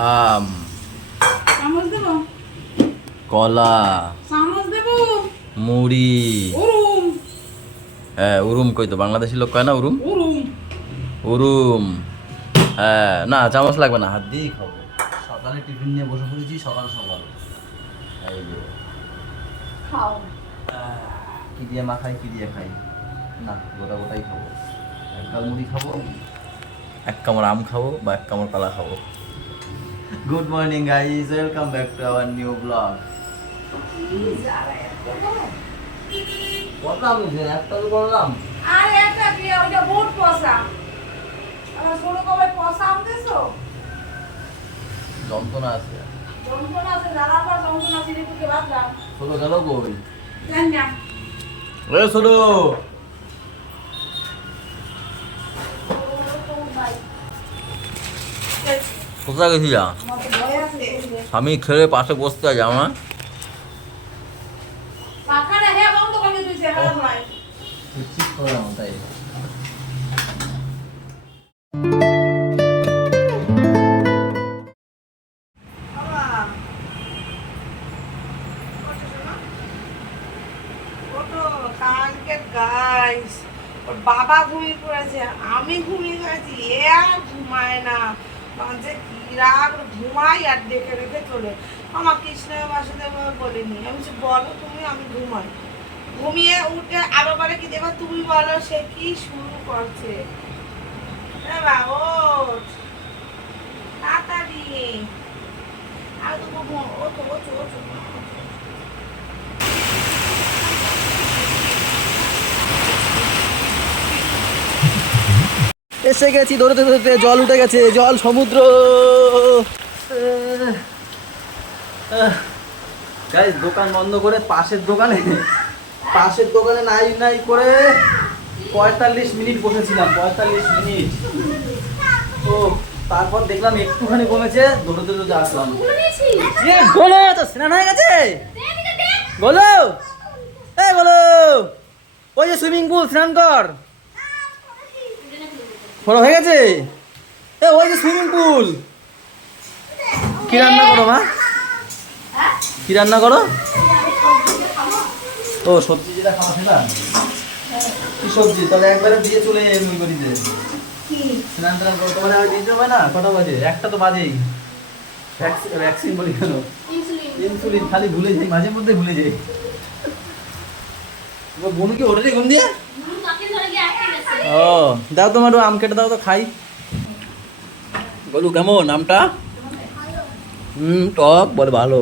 আম, চামচ দেব, কলা, চামচ দেব, মুড়ি। উরুম হ্যাঁ, উরুম কই তো বাংলাদেশি লোক কয় না উরুম? উরুম। উরুম। হ্যাঁ, না চামচ লাগবে না, হাত দিয়েই খাবো। সকালে টিফিন নিয়ে বসে পড়েছি, সকাল সকাল। এই যে খাও। কি দিয়ে মাখাই, কি দিয়ে খাই? না, গোটা গোটাই খাবো। এক গাল মুড়ি খাবো, এক কামড় আম খাবো, বা এক কামড় কলা খাবো। Good morning guys, welcome back to our new blog. কথা বলছেন, একটা তো বললাম। আর একটা কি ওটা বুট পসা। আমার ছোট কবে পসা আমতেছো? যন্ত্রণা আছে। যন্ত্রণা আছে, দাদার পর যন্ত্রণা ছিঁড়ে টুকে বাঁধলাম। ছোট গেল কই? জানি না। ওই ছোট, কোথায় গেছিলা? আমার তো ভয় আছে। আমি খেলে পাশে বসতে আছি আমার। পাখাটা হে বন্ধ করে দিয়েছে খেলা ভাই। ঠিক করলাম তাই। বাবা ওটো কালকে গাইস ওর বাবা ঘুমিয়ে পড়েছে, আমি ঘুমিয়ে গেছি, এ আর ঘুমায় না। মাঝে কি রাগ, ঘুমাই আর দেখে রেখে চলে। আমার কৃষ্ণের বাসাতে বলিনি, আমি বলছি বলো তুমি, আমি ঘুমাই। ঘুমিয়ে উঠে আরো বারে কি দেবা, তুমি বলো, সে কি শুরু করছে। এ বাবা ওঠ তাড়াতাড়ি, আর তো ও তো ও তো এসে গেছি, দৌড়তে দৌড়তে, জল উঠে গেছে, জল সমুদ্র। গাইস দোকান বন্ধ করে পাশের দোকানে নাই নাই করে 45 মিনিট বসেছিলাম, 45 মিনিট। তো তারপর দেখলাম একটুখানি কমেছে, দৌড়তে দৌড়তে আসলাম। গোলো তো স্নান হয়ে গেছে। গোলো, এই গোলো, ওই যে সুইমিং পুল, স্নান কর। বড় হয়ে গেছে। এ ওই যে সুইমিং পুল। কি রান্না করো মা? কি রান্না করো? ও সবজি যেটা খাওয়া সেটা? কি সবজি? তাহলে একবারে দিয়ে চলে যাই মুই করিতে। স্নান টান করো, তোমার আর দিতে হবে না? কটা বাজে? একটা তো বাজেই। ভ্যাকসিন বলি কেন? ইনসুলিন খালি ভুলে যাই, মাঝে মধ্যে ভুলে যাই। বোনু কি ওঠেনি ঘুম দিয়ে? ও দাও, তোমার আম কেটে দাও তো খাই। বলু কেমন আমটা? টক বলে ভালো।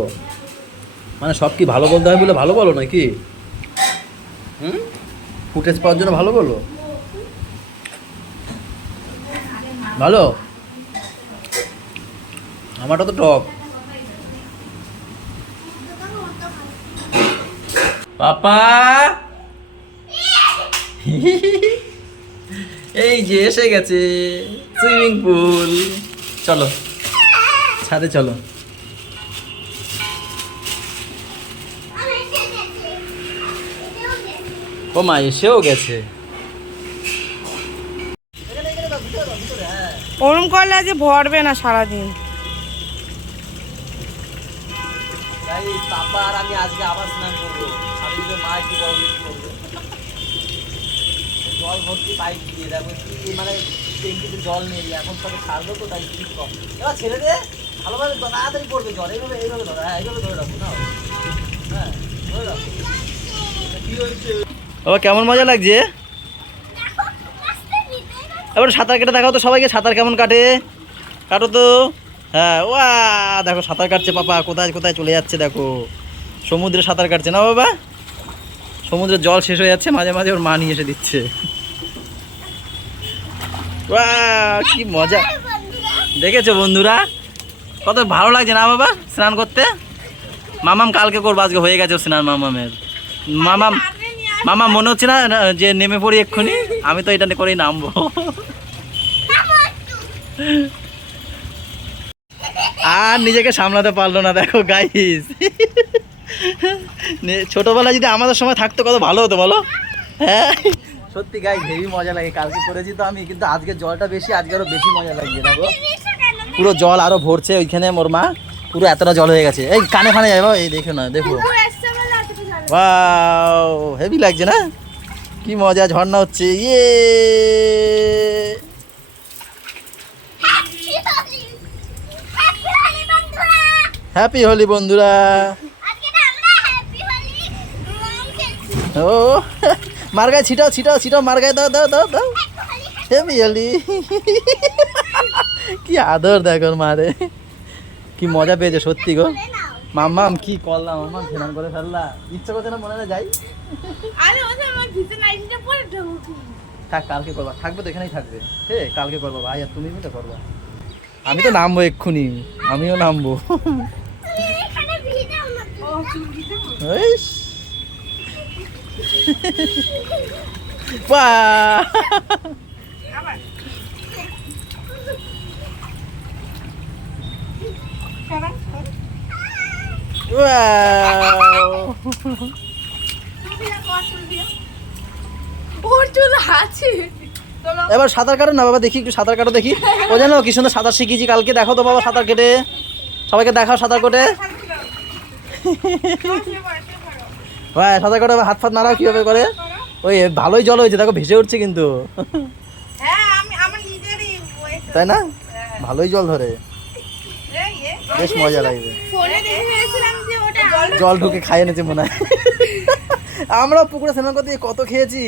মানে সব কি ভালো বলতে হয় বলে ভালো বলো নাকি? ফুটেজ পাওয়ার জন্য ভালো বলো? ভালো? আমারটা তো টক। পাপা এই যে এসে গেছে সুইমিং পুল। চলো ছাদে চলো। ও মা এসেও গেছে। ওরম করলে আজ ভরবে না সারাদিন। তাই পাপা আর আমি আজকে আবার স্নান করবো। আমি যদি মা একটু করবো, জল ভর্তি পাইপ দিয়ে দেখো কি মানে ট্যাঙ্কিতে জল নেই এখন, সবে ছাড়বো তো তাই ঠিক কম। এবার ছেড়ে দে, ভালোভাবে তাড়াতাড়ি পড়বে জল। এইভাবে এইভাবে ধরো, হ্যাঁ এইভাবে ধরে রাখো না। হ্যাঁ ধরে রাখো। কি হচ্ছে বাবা, কেমন মজা লাগছে? এবার সাঁতার কেটে দেখাও তো সবাইকে, সাঁতার কেমন কাটে, কাটো তো। হ্যাঁ ওয়া দেখো সাঁতার কাটছে পাপা, কোথায় কোথায় চলে যাচ্ছে দেখো। সমুদ্রে সাঁতার কাটছে না বাবা? সমুদ্রের জল শেষ হয়ে যাচ্ছে, মাঝে মাঝে ওর মা নিয়ে এসে দিচ্ছে। ওয়া কি মজা দেখেছো বন্ধুরা, কত ভালো লাগছে না বাবা স্নান করতে? মামাম কালকে করবো, আজকে হয়ে গেছে স্নান মামামের। মামাম মামা মনে হচ্ছে না যে নেমে পড়ি এক্ষুনি? আমি তো এটা করেই নামবো। আর নিজেকে সামলাতে পারলো না দেখো গাইস। ছোটবেলায় যদি আমাদের সময় থাকতো কত ভালো হতো বলো। হ্যাঁ সত্যি গাইস হেভি মজা লাগে, কালকে করেছি তো আমি, কিন্তু আজকে জলটা বেশি, আজকে আরো বেশি মজা লাগছে দেখো। পুরো জল আরো ভরছে ওইখানে মোর মা, পুরো এতটা জল হয়ে গেছে। এই কানে ফানে যাবো, এই দেখো না, দেখো ওয়াও হেভি লাগছে না, কি মজা, ঝর্ণা হচ্ছে, ইয়ে হ্যাপি হোলি বন্ধুরা। ও মার গায়ে ছিটাও ছিটাও ছিটাও, মার গায়ে দাও দাও দাও দাও, হেভি হোলি। কি আদর দেখো মারে, কি মজা পেয়েছে সত্যি গো। মাম্মাম কি করলাম, মাম্মাম স্নান করে ফেললা, ইচ্ছা করছে না মনে হয় যাই। থাক কালকে করবা, থাকবে তো এখানেই থাকবে, হ্যাঁ কালকে করবা ভাই, আর তুমি মিলে করবা। আমি তো নামবো এক্ষুনি, আমিও নামবো। ইস। বাহ! Wow! এবার সাঁতার কাটো না বাবা, দেখি একটু সাঁতার কাটো দেখি। ও জানো কি সুন্দর সাঁতার শিখিয়েছি কালকে, দেখো তো বাবা সাঁতার কেটে, সবাইকে দেখাও সাঁতার কেটে। হ্যাঁ সাঁতার কাটো, হাত ফাত নাড়াও কিভাবে করে। ওই ভালোই জল হয়েছে দেখো, ভেসে উঠছে কিন্তু, তাই না? ভালোই জল ধরে, বেশ মজা লাগবে। জল ঢুকে খাইয়ে এনেছে মনে হয়। আমরা পুকুরে স্নান করতে গিয়ে কত খেয়েছি,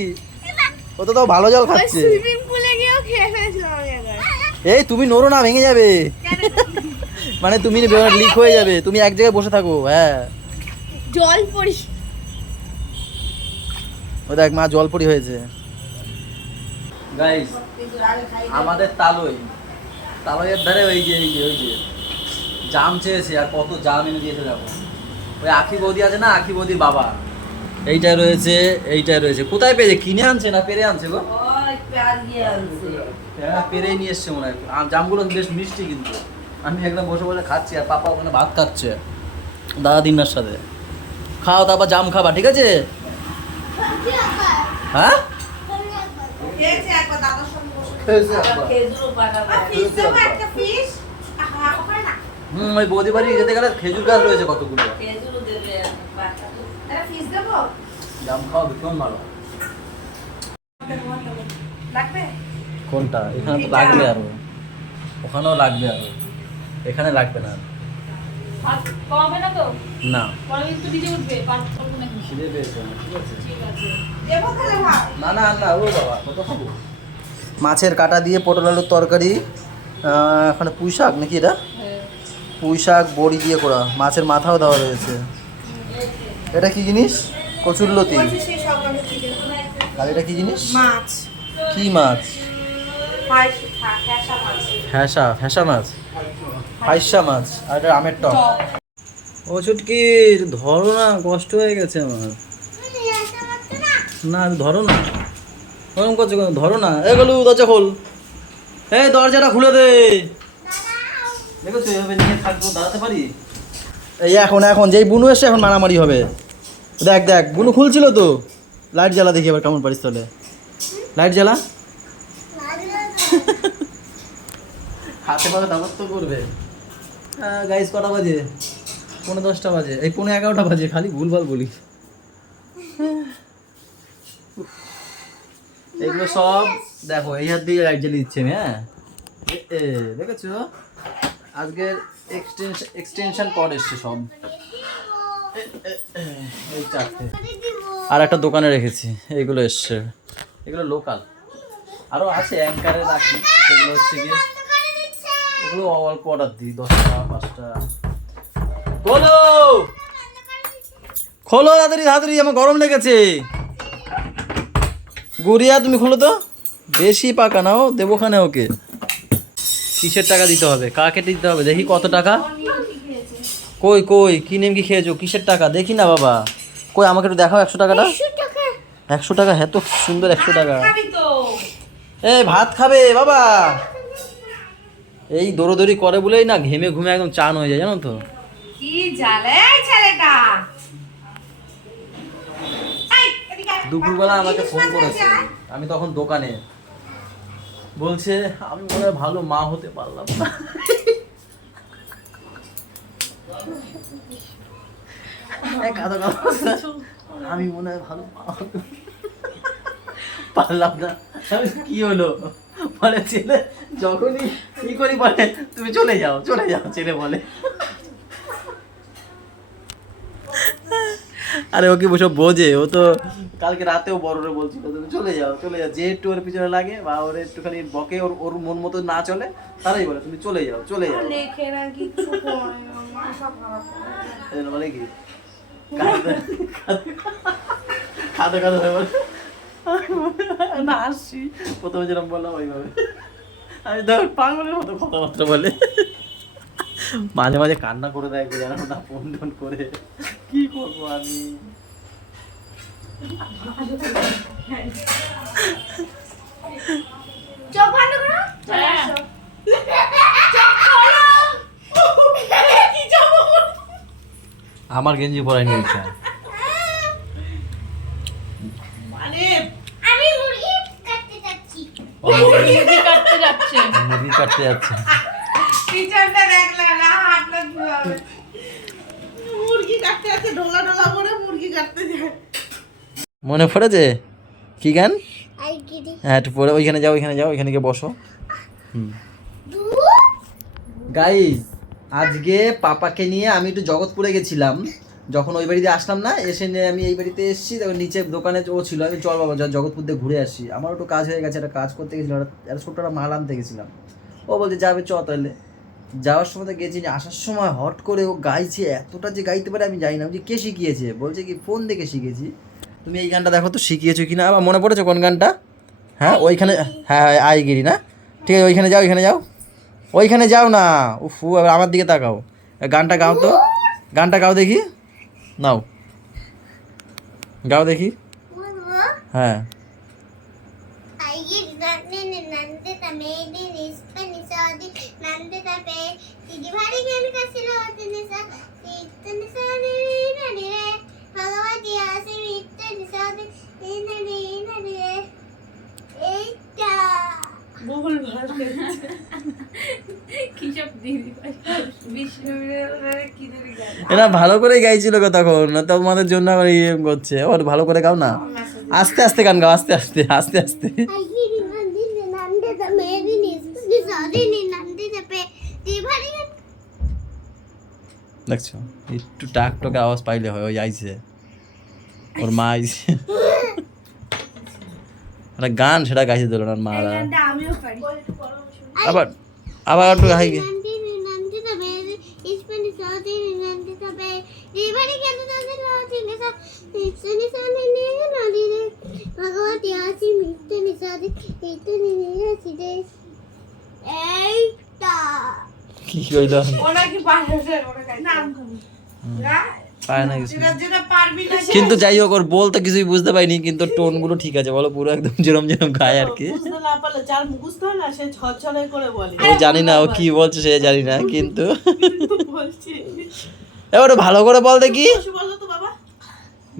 ও তো তাও ভালো জল খাচ্ছে। এই তুমি নড়ো না, ভেঙে যাবে, মানে তুমি লিক হয়ে যাবে, তুমি এক জায়গায় বসে থাকো। হ্যাঁ জল পড়ি, ও দেখ মা জল পড়ি হয়েছে। গাইস আমাদের তালইয়ের ধারে ওই যে জাম চেয়েছে, আর কত জাম এনে দিয়েছে দেখো। ওই আখি বৌদি আছে না, আখি বৌদির বাবা, এইটাই রয়েছে, এইটাই রয়েছে। কোথায় পেয়েছে, কিনে আনছে না পেরে আনছে গো? হ্যাঁ পেরেই নিয়ে এসছে মনে হয়। জামগুলো বেশ মিষ্টি কিন্তু। আমি একদম বসে বসে খাচ্ছি, আর পাপা ওখানে ভাত খাচ্ছে দাদা দিনার সাথে। খাও, তারপর জাম খাবা, ঠিক আছে? হ্যাঁ ওই বৌদি বাড়ি যেতে গেলে খেজুর গাছ রয়েছে কতগুলো, জাম খাওয়া ভীষণ ভালো। কোনটা? এখানে তো লাগবে আরো, ওখানেও লাগবে আরো, এখানে লাগবে না। না খিদে পেয়েছে, ঠিক আছে না না না, ও বাবা কত খাবো। মাছের কাটা দিয়ে পটল আলুর তরকারি, এখানে পুঁই শাক নাকি এটা, পুঁই শাক বড়ি দিয়ে করা, মাছের মাথাও দেওয়া রয়েছে। এটা কি জিনিস? কচুরলতি। আর এটা কি জিনিস? মাছ। কি মাছ? ফ্যাসা, ফ্যাসা মাছ, ফাইসা মাছ। আর এটা আমের টক। ও ছুটকির ধরো না, কষ্ট হয়ে গেছে আমার। না ধরো না, ওরকম করছো কেন, ধরো না। এ গলু দরজা খোল, এই দরজাটা খুলে দে। দেখেছো এভাবে নিয়ে থাকবো, দাঁড়াতে পারি? এই এখন যেই বুনু এসে এখন মারামারি হবে। দেখ দেখ বুনু খুলছিল তো, লাইট জ্বালা দেখি এবার কেমন পারিস তাহলে। লাইট জ্বালা, হাতে পাতে দাবার তো করবে। গাইস কটা বাজে? 10:45 বাজে, এই 11:30 বাজে, খালি ভুলভাল বলি। এগুলো সব দেখো এই হাত দিয়ে লাইট জ্বালিয়ে দিচ্ছে আমি। হ্যাঁ দেখেছো, আজকের এক্সটেনশন কর্ড এসছে সব, এই চারটে। আর একটা দোকানে রেখেছি, এইগুলো এসছে, এগুলো লোকাল। আরও আছে অ্যাঙ্কারে রাখি, সেগুলো হচ্ছে গিয়ে ওগুলো অল্প অর্ডার দিই, 10টা 5টা। খোলো খোলো তাড়াতাড়ি তাড়াতাড়ি, আমার গরম লেগেছে। গুড়িয়া তুমি খোলো তো, বেশি পাকা নাও, দেবোখানে ওকে। কিসের টাকা দিতে হবে, কাকে দিতে হবে, দেখি কত টাকা। কই কই কি নেমকি খেয়েছো, কিসের টাকা দেখি না বাবা। কই আমাকে একটু দেখাও 100 টাকাটা। 100 টাকা, হ্যাঁ তো সুন্দর 100 টাকা। এই ভাত খাবে বাবা, এই দৌড়োদৌড়ি করে বলেই না ঘেমে ঘুমে একদম চান হয়ে যায়, জানো তো। কি জ্বালে ছেলেটা। দুপুরবেলা আমাকে ফোন করেছে, আমি তখন দোকানে, বলছে আমি মনে হয় ভালো মা হতে পারলাম না। কাঁদো কাঁদো। আমি মনে হয় ভালো পারলাম না। কি হলো বলে ছেলে যখনই ই করি বলে তুমি চলে যাও ছেলে বলে। আরে ও কি বসে বোঝে, ও তো কালকে রাতেও বড়রে বলছিল তুমি চলে যাও যে একটু ওর পিছনে লাগে বা ওর একটুখানি বকে ওর মন মতো না চলে তারাই বলে তুমি চলে যাও। লেখে না কিচ্ছু করে না, মাথা খারাপ করে। এই জন্য বলে কি খাদা হয়ে বলে না আসছি প্রথমে যেরকম বললাম ওইভাবে। আমি তো পাগলের মতো কথাবার্তা বলে, মাঝে মাঝে কান্না করে দেয় জানো না, ফোন টোন করে। কি করবো আমি? চোখ বন্ধ করো। চলে আসো। চোখ খোলো। কি যাবো? আমার গেঞ্জি পরাই নিয়ে ইচ্ছা মানে আমি মুরগি কাটতে যাচ্ছি। মুরগি কাটতে যাচ্ছে। মুরগি কাটতে যাচ্ছে। পিছনটা দেখলে না হাঁটলে কি হবে? মুরগি কাটতে আছে, ঢোলা করে মুরগি কাটতে যায়। মনে পড়েছে কি গান? আই গিরি। হ্যাঁ একটু পরে ওইখানে যাও ওইখানে গিয়ে বসো। গাইস আজকে পাপাকে নিয়ে আমি একটু জগৎপুরে গেছিলাম, যখন ওই বাড়িতে আসলাম না, এসে নিয়ে আমি এই বাড়িতে এসেছি, তখন নিচে দোকানে ও ছিল, আমি চল বাবা জগৎপুর দিয়ে ঘুরে আসি, আমার একটু কাজ হয়ে গেছে, একটা কাজ করতে গেছিলাম, একটা ছোট্ট একটা মাল আনতে গেছিলাম। ও বলছে যাবে চ তাহলে। যাওয়ার সময় তো গেছি, আসার সময় হট করে ও গাইছে, এতটা যে গাইতে পারে আমি জানি না। আমি যে কে শিখিয়েছে, বলছে কি ফোন দেখে শিখেছি। তুমি এই গানটা দেখো তো শিখিয়েছো কিনা, আবার মনে পড়েছে কোন গানটা? হ্যাঁ ওইখানে, হ্যাঁ আইগিরি না, ঠিক আছে ওইখানে যাও না। উফু আবার আমার দিকে তাকাও, গানটা গাও তো, গানটা গাও দেখি, নাও গাও দেখি। হ্যাঁ আই গিরি নান্নে নন্দে তমেদি নিস্পনি সাদি নন্দে তপে তিদি ভারি জ্ঞান কাছিল তিনিসা তিতনি সাদি ননি রে ভগবতী আসি মিত্তনি সাদি ননি ননি রে এইটা বহুল ভালো কি সব দিদি বিষ্ণুর কি দিদি গান। এরা ভালো করে গাইছিল গো তখন, তোমাদের জন্য আবার ইয়ে করছে। ওর ভালো করে গাও না, আস্তে আস্তে গান গাও, আস্তে আস্তে। আই গিরি নন্দে তমেদি নিস্পনি সাদি নন্দে তপে তিদি ভারি জ্ঞান। দেখছো একটু টাক টকে আওয়াজ পাইলে হয়, ওই আইছে ওর মা আইছে একটা গান সেটা গাইছে দিল না মা। আমিও পারি। আবার একটু গাই গে। নন্দে তমেদি নিস্পনি সাদি নন্দে তপে তিদি ভারি জ্ঞান কাছিল তিনিসা তিতনি সাদি ননি রে ভগবতী আসি মিত্তনি সাদি তিতনি নিরাসি রে এইটা। কি কইল? ওরা কি পারে ওরা গাইতে না গা পায় না কিছু, যেটা পারবি না কিন্তু যাই হোক ওর বলতে কিছুই বুঝতে পাইনি, কিন্তু টোন গুলো ঠিক আছে বলো, পুরো একদম যেরম গায় আর কি। বুঝতে না পারলে যার মুখস্থ হয় না সে ঝরঝরে করে বলে। ও জানি না ও কি বলছে সে জানি না, কিন্তু বলছি এবার ভালো করে বল দেখি। কিছু বলো তো বাবা।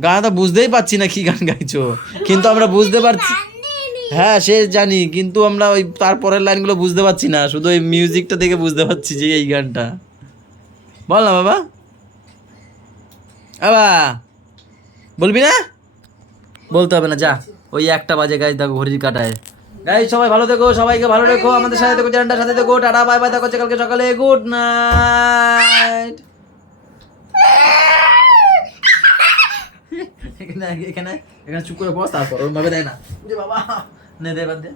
গানটা বুঝতেই পারছি না কি গান গাইছো, কিন্তু আমরা বুঝতে পারছি। হ্যাঁ সে জানি, কিন্তু আমরা ওই তারপরের লাইনগুলো বুঝতে পারছি না, শুধু ওই মিউজিকটা দেখে বুঝতে পারছি যে এই গানটা। বল না বাবা, বাবা বলবি না? বলতে হবে না, যা ওই 1টা বাজে গাইজ, দেখো ঘড়ির কাটায়। গাইজ সবাই ভালো থেকো, সবাইকে ভালো রেখো, আমাদের সাথে থেকো, চ্যানেলটার সাথে থেকো, টাটা বাই বাই, দেখা হচ্ছে কালকে সকালে, গুড নাইট। এখানে এখানে এখানে চুপ করে বস, তারপর ওর ভাবে দেয় না, বাবা নে দে বাদ দে।